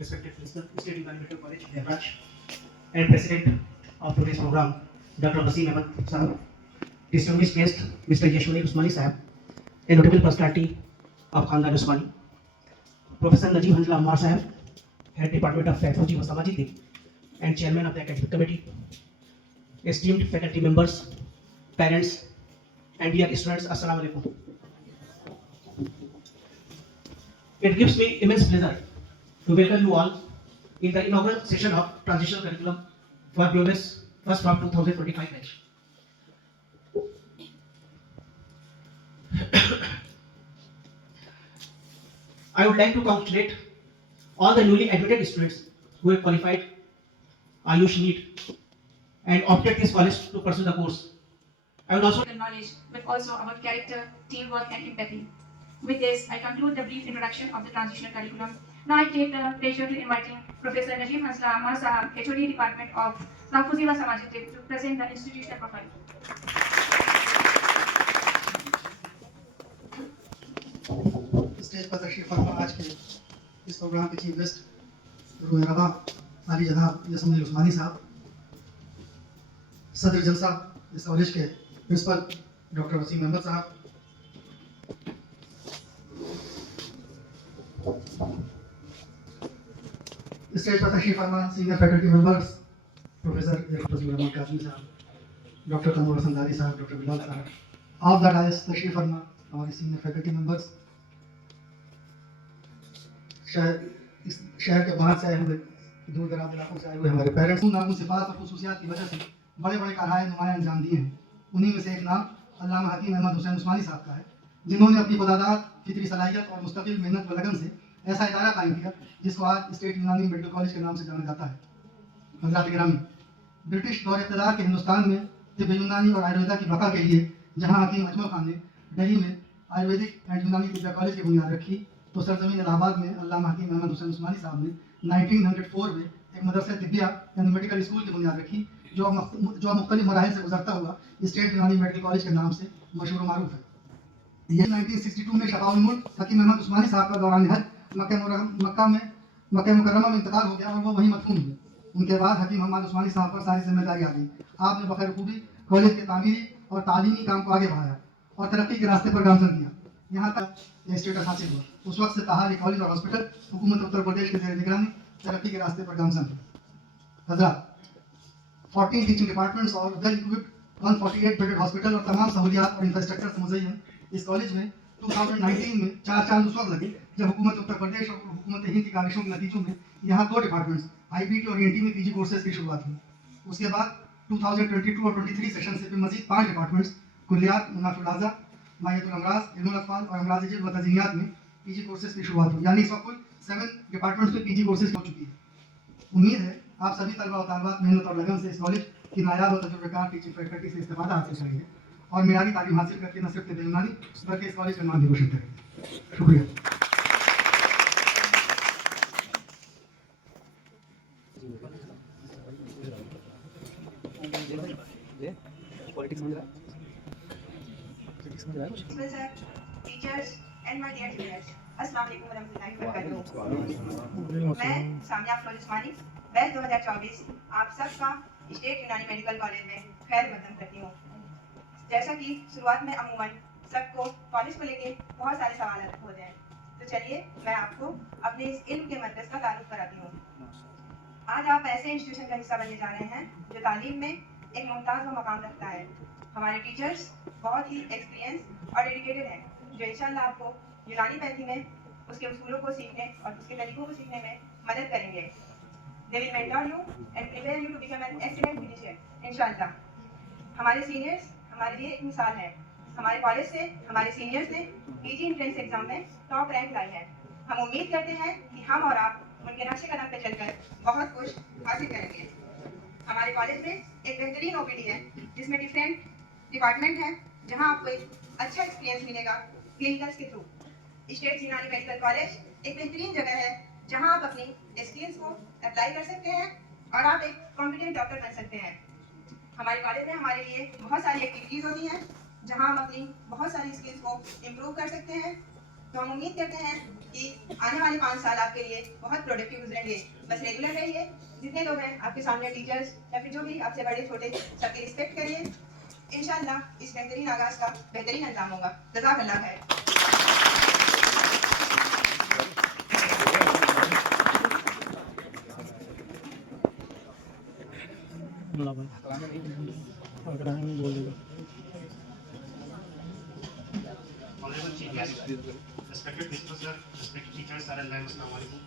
respected Principal, State Union Medical College, Devraj, and President of today's program, Dr. Wasim Ahmed Sahab, distinguished guest, Mr. Yashwani Usmani Sahab, a notable personality of Khandan Usmani, Professor Najib Hanzla Ammar Sahab, Head Department of Pathology व सामाजिक दिन, and Chairman of the Academic Committee, esteemed faculty members, parents, and dear students, Assalamu alaikum. It gives me immense pleasure to welcome you all in the inaugural session of Transitional Curriculum for BOMS First Half 2025 batch. I would like to congratulate all the newly admitted students who have qualified Ayush NEET and opted this college to pursue the course. I would also knowledge, but also about character, teamwork, and empathy. With this, I conclude the brief introduction of the transitional curriculum. Now I take the pleasure to inviting Professor Najib Hanzla Ammar Sahab, HOD Department of Tahfoozi wa Samajik Din, to present the institutional profile. Stage पर तशरीफ फरमा आज के इस programme के chief guest रूह रवा आली जनाब यसमीन उस्मानी साहब, सदर जलसा इस कॉलेज के प्रिंसिपल डॉक्टर वसीम अहमद साहब, स्टेज पर तशरीफ फरमा senior faculty members professor Rahman Kazmi साहब, डॉक्टर कमर हसन दारी साहब, डॉक्टर बिलाल साहब, ऑफ द डायस तशरीफ फरमा हमारे सीनियर फैकल्टी मेंबर्स, शहर के बाहर से आए हुए, दूर दराज इलाकों से आए हुए हमारे पेरेंट्स, उन नामों सिफात और खुसूसियात की वजह से बड़े बड़े कारहाय नुमाया अंजाम दिए हैं। उन्हीं में से एक नाम अल्लामा हकीम अहमद हुसैन उस्मानी साहब का है, जिन्होंने अपनी खुदादात, फितरी सलाहियत और मुस्तकिल मेहनत व लगन से ऐसा इदारा कायम किया जिसको आज स्टेट यूनानी मेडिकल कॉलेज के नाम से जाना जाता है। हज़रात गिरामी, ब्रिटिश दौर इक़्तिदार के हिंदुस्तान में तिब्ब यूनानी और आयुर्वेदा की बका के लिए जहाँ हकीम अजमल खान ने दिल्ली में आयुर्वेदिक एंड यूनानी तिब्बिया कॉलेज की बुनियाद रखी, तो सरजमीन इलाहाबाद में अल्लामा हकीम अहमद हुसैन उस्मानी साहब ने 1904 में एक मदरसा तिब्बिया यानी मेडिकल स्कूल की बुनियाद रखी जो मुख्तलिफ मराहिल से गुजरता हुआ स्टेट यूनानी मेडिकल कॉलेज के नाम से मशहूर मारूफ है। ये 1962 में शफाउल मुल्क हकीम अहमद उस्मानी साहब का दौरान हज मक्का मुकर्रमा में इंतकाल हो गया और वो वहीं मदफून हुए। उनके बाद हकीम अहमद उस्मानी साहब पर सारी जिम्मेदारी आ गई। आपने बखैर खूबी कॉलेज के तामीरी और तालीमी काम को आगे बढ़ाया और तरक्की के रास्ते पर गामजन किया, यहाँ तक यह स्टेटस हासिल हुआ। उस वक्त से ताहारी कॉलेज और हॉस्पिटल हुकूमत उत्तर प्रदेश के ज़ेर निगरानी तरक्की के रास्ते पर गामजन है। हजरात, 14 टीचिंग डिपार्टमेंट्स और वेल इक्विप्ड 148 बेडेड हॉस्पिटल और तमाम सहूलियात और इंफ्रास्ट्रक्चर से मुज़य्यन इस कॉलेज में 2019 में 4 चांद उस वक्त लगे जब हुकूमत उत्तर प्रदेश और हुकूमत हिंद की काविशों के नतीजों में यहाँ 2 डिपार्टमेंट्स IBT और ENT में PG कोर्सेज की शुरुआत हुई। उसके बाद 2022 और 23 सेशन से भी मजीद 5 डिपार्टमेंट्स कुल्लियात, मुनाफिल आज़ा, माहियतुल अमराज, इल्मुल अत्फाल और अमराज जिल्द व तज़यिनियात में PG कोर्सेज की शुरुआत हुई। यानी इस वक्त कुल 7 डिपार्टमेंट्स में PG कोर्सेज हो चुकी है। उम्मीद है आप सभी तलबा और तालिबात मेहनत और लगन से इस कॉलेज की नायाब और तजुर्बेकार टीचिंग फैकल्टी से इस्तेफादा हासिल करेंगे और मेयारी तालीम हासिल करके न सिर्फ तिब्ब यूनानी बल्कि इस कॉलेज का नाम भी रोशन करेंगे। शुक्रिया। Teachers and my dear students, अस्सलाम वालेकुम व रहमतुल्लाहि व बरकातहू। मैं सामिया अफरोज उस्मानी बैच 2024 आप सबका स्टेट यूनानी मेडिकल कॉलेज में खैर मकदम करती हूँ। जैसा कि शुरुआत में अमूमन सबको कॉलेज को लेके बहुत सारे सवाल होते हैं, तो चलिए मैं आपको अपने इस इल्म के मरकज़ का तारुफ कराती हूँ। आज आप ऐसे इंस्टीट्यूशन का हिस्सा बनने जा रहे हैं जो तालीम में एक मुमताज़ मकाम रखता है। हमारे टीचर्स बहुत ही एक्सपीरियंस और डेडिकेटेड हैं जो इंशाल्लाह आपको यूनानी पैथी में उसके उसूलों को सीखने और उसके तरीकों को सीखने में मदद करेंगे। They will mentor you and prepare you to become an excellent physician, इंशाल्लाह। हमारे सीनियर्स हमारे लिए एक मिसाल है। हमारे कॉलेज से हमारे सीनियर्स ने PG एंट्रेंस एग्जाम में टॉप रैंक लाई है। हम उम्मीद करते हैं कि हम और आप उनके नक्शे कदम पे चलकर बहुत कुछ हासिल करेंगे। हमारे कॉलेज में एक बेहतरीन OPD है जिसमें डिफरेंट डिपार्टमेंट हैं जहां आपको एक अच्छा एक्सपीरियंस मिलेगा क्लिनिकल्स के थ्रू। स्टेट यूनानी मेडिकल कॉलेज एक बेहतरीन जगह है जहां आप अपनी स्किल्स को अप्लाई कर सकते हैं और आप एक कॉम्पिटेंट डॉक्टर बन सकते हैं। हमारे कॉलेज में हमारे लिए बहुत सारी एक्टिविटीज़ होती हैं जहां हम अपनी बहुत सारी स्किल्स को इम्प्रूव कर सकते हैं। तो हम उम्मीद करते हैं कि आने वाले 5 साल आपके लिए बहुत प्रोडक्टिव गुजरेंगे। बस रेगुलर रहिए, जितने लोग हैं आपके सामने, टीचर्स या फिर जो भी आपसे बड़े छोटे, सबकी रिस्पेक्ट करिए। इंशाल्लाह इस बेहतरीन आगाज का बेहतरीन अंजाम होगा। जज़ाकल्लाह खैर। Honorable Chief Guest, respected principal sir, respected teachers, sir and ma'am, अस्सलाम वालेकुम।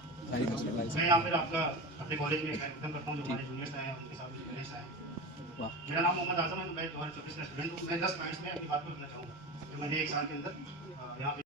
मैं यहाँ पर आपका अपने कॉलेज में वेलकम करता हूँ जो हमारे जूनियर्स आए हैं उनके साथ जो पेरेंट्स आए हैं। मेरा नाम मोहम्मद आजम है, मैं 2024 का स्टूडेंट हूँ। मैं 10 पॉइंट्स में अपनी बात को रखना चाहूँगा जो मैंने एक साल के अंदर यहाँ पे